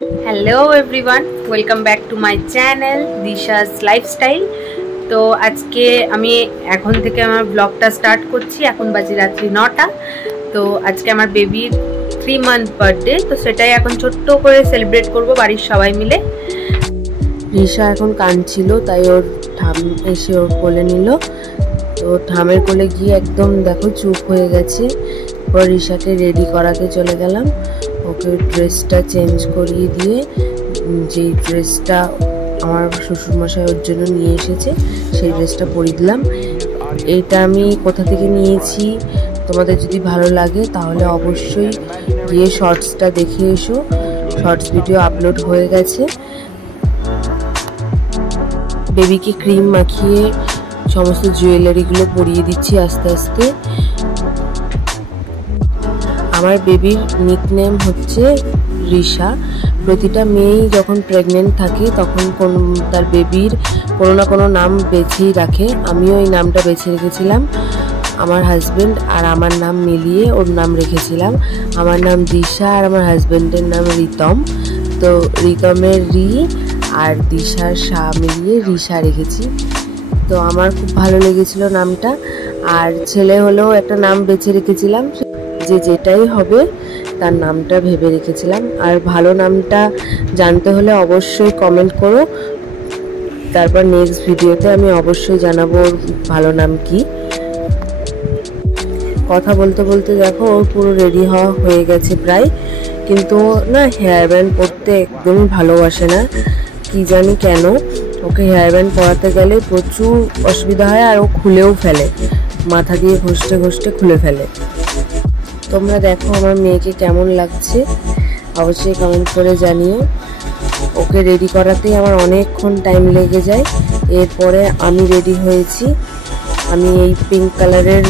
Hello everyone, welcome back to my channel দিশাস lifestyle. তো আজকে আমি এখন থেকে আমার ব্লগটা স্টার্ট করছি। এখন বাজে রাত্রি 9টা। তো আজকে আমার বেবির 3 মান্থ বার্থডে, তো সেটাই এখন ছোট্ট করে সেলিব্রেট করব বাড়ির সবাই মিলে। রিশা এখন কাঁদছিল, তাই ওর ঠাম এসে ওর কোলে নিল। তো ঠামের কোলে গিয়ে একদম দেখো চুপ হয়ে গেছে। ওর রিশাকে রেডি করাতে চলে গেলাম। ওকে ড্রেসটা চেঞ্জ করিয়ে দিয়ে, যেই ড্রেসটা আমার শ্বশুরমশাই ওর জন্য নিয়ে এসেছে সেই ড্রেসটা পরিয়ে দিলাম। এইটা আমি কোথা থেকে নিয়েছি তোমাদের যদি ভালো লাগে তাহলে অবশ্যই গিয়ে শর্টসটা দেখে এসো। শর্টস ভিডিও আপলোড হয়ে গেছে। বেবিকে ক্রিম মাখিয়ে সমস্ত জুয়েলারিগুলো পরিয়ে দিচ্ছি আস্তে আস্তে। আমার বেবির নিকনেম হচ্ছে রিশা। প্রতিটা মেয়েই যখন প্রেগনেন্ট থাকে তখন তার বেবির কোনো না কোনো নাম বেছেই রাখে। আমিও এই নামটা বেছে রেখেছিলাম। আমার হাজব্যান্ড আর আমার নাম মিলিয়ে ওর নাম রেখেছিলাম। আমার নাম দিশা আর আমার হাজব্যান্ডের নাম রিতম। তো রিতমের রি আর দিশার সা মিলিয়ে রিশা রেখেছি। তো আমার খুব ভালো লেগেছিল নামটা। আর ছেলে হলেও একটা নাম বেছে রেখেছিলাম, যে যেটাই হবে তার নামটা ভেবে রেখেছিলাম। আর ভালো নামটা জানতে হলে অবশ্যই কমেন্ট করো, তারপর নেক্সট ভিডিওতে আমি অবশ্যই জানাবো ওর ভালো নাম কি। কথা বলতে বলতে দেখো ওর পুরো রেডি হওয়া হয়ে গেছে প্রায়, কিন্তু না হেয়ার ব্যান্ড পরতে একদমই ভালোবাসে না, কি জানি কেন। ওকে হেয়ার ব্যান্ড পরাতে গেলে প্রচুর অসুবিধা হয় আর ও খুলেও ফেলে, মাথা দিয়ে ঘষতে ঘষতে খুলে ফেলে। তোমরা দেখো আমার মেয়েকে কেমন লাগছে অবশ্যই কমেন্ট করে জানিও। ওকে রেডি করাতেই আমার অনেকক্ষণ টাইম লেগে যায়। এরপরে আমি রেডি হয়েছি। আমি এই পিঙ্ক কালারের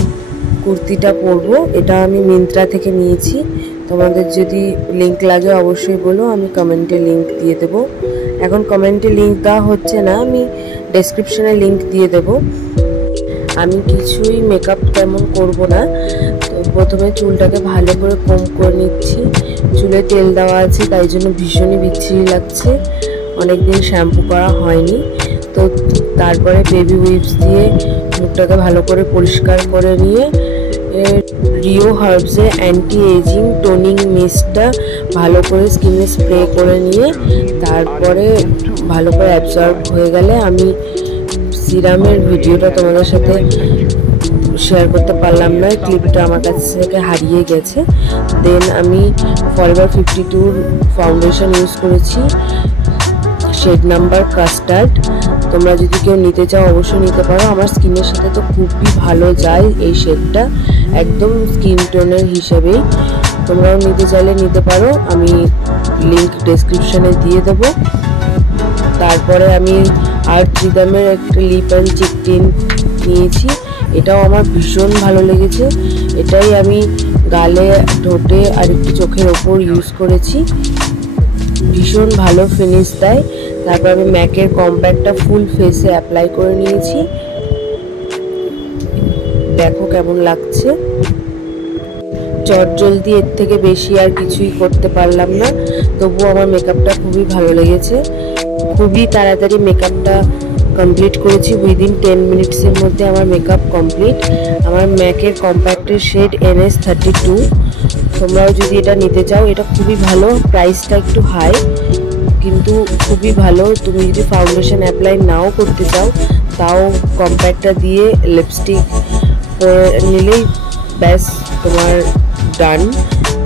কুর্তিটা পরবো। এটা আমি মিন্ত্রা থেকে নিয়েছি। তোমাদের যদি লিংক লাগে অবশ্যই বলো, আমি কমেন্টে লিংক দিয়ে দেবো। এখন কমেন্টে লিংক দেওয়া হচ্ছে না, আমি ডেসক্রিপশনে লিংক দিয়ে দেবো। আমি কিছুই মেকআপ তেমন করব না। তো প্রথমে চুলটাকে ভালো করে কম করে নিচ্ছি। চুলে তেল দেওয়া আছে তাই জন্য ভীষণই বিচ্ছিরি লাগছে, অনেকদিন শ্যাম্পু করা হয়নি। তো তারপরে বেবি উইপস দিয়ে মুখটাকে ভালো করে পরিষ্কার করে নিয়ে রিও হার্বসের অ্যান্টি এজিং টোনিং মিস্টটা ভালো করে স্কিনে স্প্রে করে নিয়ে তারপরে ভালো করে অ্যাবজর্ব হয়ে গেলে আমি সিরামের ভিডিওটা তোমাদের সাথে শেয়ার করতে পারলাম না, ক্লিপটা আমার কাছ থেকে হারিয়ে গেছে। দেন আমি ফরএভার 52 ফাউন্ডেশন ইউজ করেছি, শেড নাম্বার কাস্টার্ড। তোমরা যদি কেউ নিতে চাও অবশ্যই নিতে পারো। আমার স্কিনের সাথে তো খুবই ভালো যায় এই শেডটা, একদম স্কিন টোনের হিসেবেই। তোমরাও নিতে চাইলে নিতে পারো, আমি লিংক ডেসক্রিপশনে দিয়ে দেবো। তারপরে আমি আর্থ রিদমের একটা লিপ অ্যান্ড চিক টিন্ট নিয়েছি। এটাও আমার ভীষণ ভালো লেগেছে। এটাই আমি গালে, ঠোঁটে আর একটু চোখের ওপর ইউজ করেছি, ভীষণ ভালো ফিনিশ দেয়। তারপর আমি ম্যাকের কম্প্যাক্টটা ফুল ফেসে অ্যাপ্লাই করে নিয়েছি। দেখো কেমন লাগছে। চটজলদি এর থেকে বেশি আর কিছুই করতে পারলাম না, তবুও আমার মেকআপটা খুবই ভালো লেগেছে। খুবই তাড়াতাড়ি মেকআপটা কমপ্লিট করেছি, উইদিন 10 মিনিটসের মধ্যে আমার মেকআপ কমপ্লিট। আমার ম্যাকের কম্প্যাক্টের শেড NS32। তোমরাও যদি এটা নিতে চাও, এটা খুবই ভালো, প্রাইসটা একটু হাই কিন্তু খুবই ভালো। তুমি যদি ফাউন্ডেশন অ্যাপ্লাই নাও করতে চাও তাও কম্প্যাক্টটা দিয়ে লিপস্টিক পরে নিলেই ব্যাস তোমার ডান।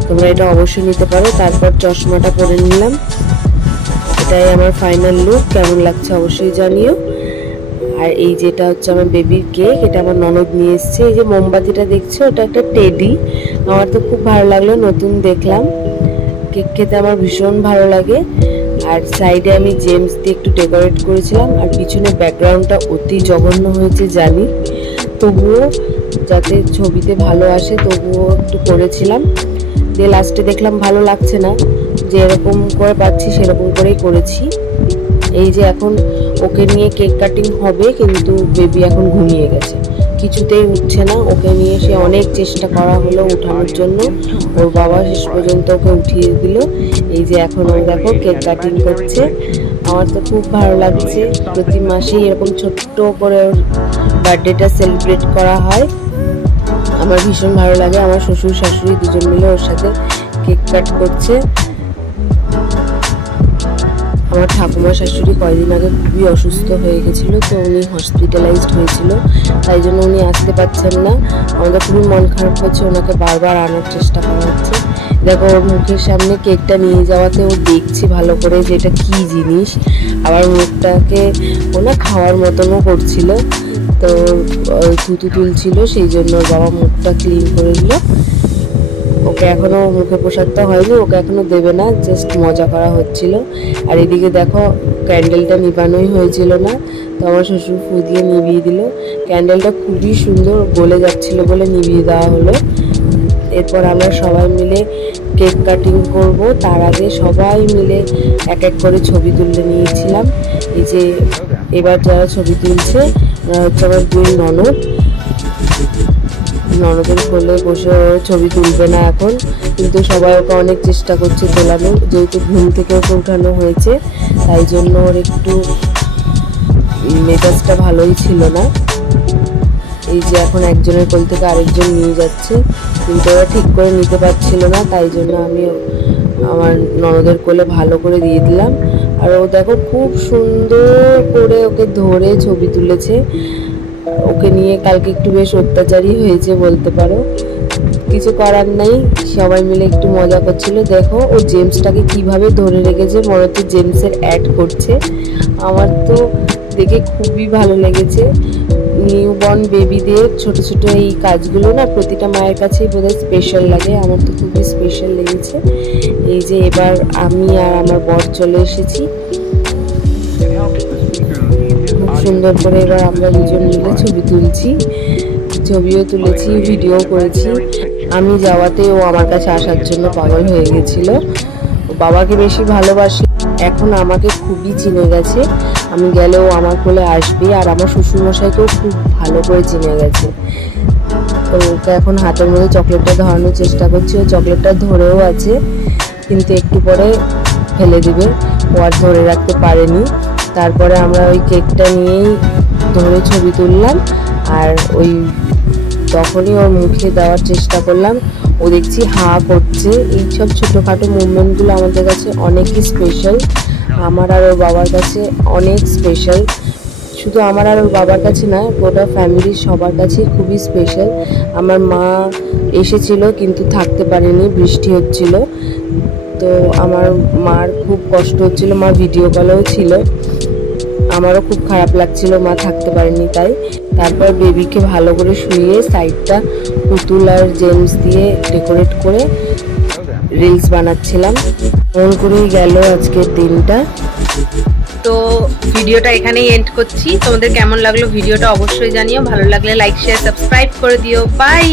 তোমরা এটা অবশ্যই নিতে পারো। তারপর চশমাটা পরে নিলাম। এটাই আমার ফাইনাল লুক। কেমন লাগছে অবশ্যই জানিও। আর এই যেটা হচ্ছে আমার বেবির কেক, এটা আমার ননদ নিয়ে এসছে। এই যে মোমবাতিটা দেখছো, ওটা একটা টেডি। আমার তো খুব ভালো লাগলো, নতুন দেখলাম। কেক খেতে আমার ভীষণ ভালো লাগে। আর সাইডে আমি জেমস দিয়ে একটু ডেকোরেট করেছিলাম। আর পিছনে ব্যাকগ্রাউন্ডটা অতি জঘন্য হয়েছে জানি, তবুও যাতে ছবিতে ভালো আসে তবুও একটু করেছিলাম। দিয়ে লাস্টে দেখলাম ভালো লাগছে না, যে এরকম করে পাচ্ছি সেরকম করেই করেছি। এই যে এখন ওকে নিয়ে কেক কাটিং হবে, কিন্তু বেবি এখন ঘুমিয়ে গেছে, কিছুতেই উঠছে না। ওকে নিয়ে সে অনেক চেষ্টা করা হলো উঠানোর জন্য, ওর বাবা শেষ পর্যন্ত ওকে উঠিয়ে দিল। এই যে এখন ও দেখো কেক কাটিং করছে। আমার তো খুব ভালো লাগছে, প্রতি মাসেই এরকম ছোট্ট করে ওর বার্থডেটা সেলিব্রেট করা হয়। আমার ভীষণ ভালো লাগে। আমার শ্বশুর শাশুড়ি দুজন মিলে ওর সাথে কেক কাট করছে। আমার ঠাকুমা শাশুড়ি কয়েকদিন আগে খুবই অসুস্থ হয়ে গেছিলো, তো উনি হসপিটালাইজড হয়েছিল, তাই জন্য উনি আসতে পারছেন না। আমাদের খুবই মন খারাপ হচ্ছে, ওনাকে বারবার আনার চেষ্টা করা হচ্ছে। দেখো ওর মুখের সামনে কেকটা নিয়ে যাওয়াতে ও দেখছি ভালো করে যে এটা কী জিনিস, আবার মুখটাকে ও না খাওয়ার মতনও করছিল। তো থুতু তুলছিল, সেই জন্য ওর বাবা মুখটা ক্লিন করে দিল। ওকে এখনও মুখে প্রসাদটা হয়নি, ওকে এখনও দেবে না, জাস্ট মজা করা হচ্ছিল। আর এদিকে দেখো ক্যান্ডেলটা নিবানোই হয়েছিল না, তো আমার শ্বশুর ফু দিয়ে নিভিয়ে দিল। ক্যান্ডেলটা খুবই সুন্দর, গলে যাচ্ছিল বলে নিভিয়ে দেওয়া হলো। এরপর আমরা সবাই মিলে কেক কাটিং করব, তার আগে সবাই মিলে এক এক করে ছবি তুলে নিয়েছিলাম। এই যে এবার যারা ছবি তুলছে হচ্ছে আমার দুই ননদ। ননদের কোলে বসে ছবি তুলবে না এখন, কিন্তু সবাই ওকে অনেক চেষ্টা করছে তোলানোর, যেহেতু ঘুম থেকে ওকে উঠানো হয়েছে, তাই জন্য ওর একটু মেজাজটা ভালোই ছিল না। এই যে এখন একজনের কোল থেকে আরেকজন নিয়ে যাচ্ছে, কিন্তু ওরা ঠিক করে নিতে পারছিল না, তাই জন্য আমি আমার ননদের কোলে ভালো করে দিয়ে দিলাম। আর ও দেখো খুব সুন্দর করে ওকে ধরে ছবি তুলেছে। ওকে নিয়ে কালকে একটু বেশ অত্যাচারই হয়েছে বলতে পারো, কিছু করার নেই, সবাই মিলে একটু মজা করছিল। দেখো ও জেমসটাকে কিভাবে ধরে রেখেছে, মনে হচ্ছে জেমসের অ্যাড করছে। আমার তো দেখে খুবই ভালো লেগেছে। নিউবর্ন বেবিদের ছোট ছোট এই কাজগুলো না প্রতিটা মায়ের কাছেই বোধহয় স্পেশাল লাগে, আমার তো খুবই স্পেশাল লেগেছে। এই যে এবার আমি আর আমার বর চলে এসেছি, খুব সুন্দর করে এবার আমরা দুজন মিলে ছবি তুলছি, ছবিও তুলেছি, ভিডিও করেছি। আমি যাওয়াতে ও আমার কাছে আসার জন্য পাগল হয়ে গেছিল। বাবাকে বেশি ভালোবাসি, এখন আমাকে খুবই চিনে গেছে, আমি গেলেও আমার কোলে আসবে। আর আমার শ্বশুরমশাইকেও খুব ভালো করে চিনে গেছে। তো ওকে এখন হাতের মধ্যে চকলেটটা ধরানোর চেষ্টা করছি, ও চকলেটটা ধরেও আছে, কিন্তু একটু পরে ফেলে দিবে, ও আর ধরে রাখতে পারেনি। তারপরে আমরা ওই কেকটা নিয়েই ধরে ছবি তুললাম, আর ওই তখনই ওর মুখে দেওয়ার চেষ্টা করলাম। ও দেখছি হা করছে। এইসব ছোটোখাটো মুভমেন্টগুলো আমাদের কাছে অনেকই স্পেশাল, আমার আর ওর বাবার কাছে অনেক স্পেশাল। শুধু আমার আর ওর বাবার কাছে না, গোটা ফ্যামিলির সবার কাছে খুবই স্পেশাল। আমার মা এসেছিল কিন্তু থাকতে পারেনি, বৃষ্টি হচ্ছিল, তো আমার মার খুব কষ্ট হচ্ছিল, মা ভিডিও কলেও ছিল, আমারও খুব খারাপ লাগছিল মা থাকতে পারেনি তাই। তারপর বেবিকে ভালো করে শুইয়ে সাইডটা পুতুল আর জেমস দিয়ে ডেকোরেট করে রিলস বানাচ্ছিলাম। মন করেই গেল আজকের দিনটা। তো ভিডিওটা এখানেই এন্ড করছি। তোমাদের কেমন লাগলো ভিডিওটা অবশ্যই জানিও, ভালো লাগলে লাইক শেয়ার সাবস্ক্রাইব করে দিও। বাই।